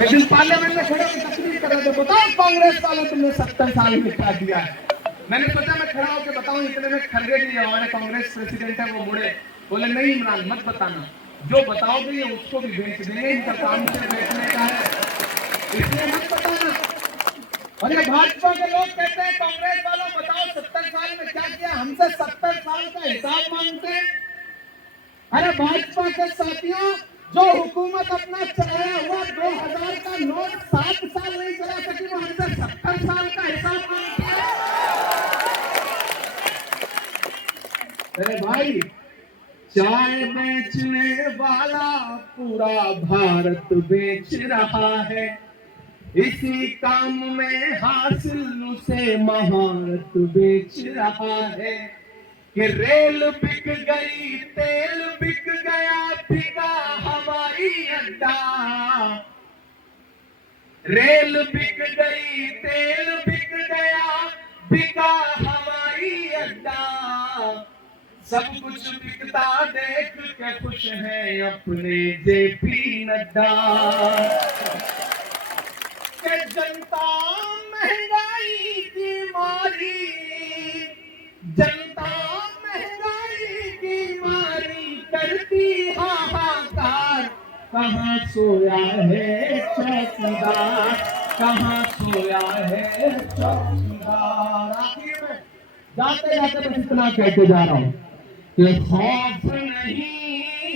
लेकिन पार्लियामेंट में खड़े होकर तकरीर कर रहे थे, बताओ कांग्रेस वालों तुमने 70 साल में क्या दिया है। मैंने सोचा मैं खड़ा होकर बताऊं, इतने में खड़गे जी हमारे कांग्रेस प्रेसिडेंट है वो मुड़े, बोले नहीं इमरान मत बताना, जो बताओगे ये उसको भी बेच देंगे, इनका काम सिर्फ बेचने का है, इसलिए मत बताना। और ये भाजपा के लोग कहते हैं कांग्रेस वालों बताओ 70 साल में क्या किया, हमसे 70 साल का हिसाब मांगते हैं। अरे भाजपा के साथियों, जो हुकूमत अपना चलाया हुआ 2000 का नोट 7 साल नहीं चला सकी, वो हमसे 70 साल का हिसाब मांगते हैं। अरे भाई, चाय बेचने वाला पूरा भारत बेच रहा है, इसी काम में हासिल उसे महारत बेच रहा है कि रेल बिक गई तेल बिक गया बिका हवाई अड्डा, रेल बिक गई तेल बिक गया बिका हवाई अड्डा, सब कुछ बिकता देख के खुश है अपने जेपी नड्डा। कि जनता महंगाई की मारी, जनता महंगाई की मारी करती हाहाकार, कहाँ सोया है चौकीदार, कहाँ सोया है चौकीदार। आखिर में जाते जाते मैं इतना कहते जा रहा हूँ कि खौफ नहीं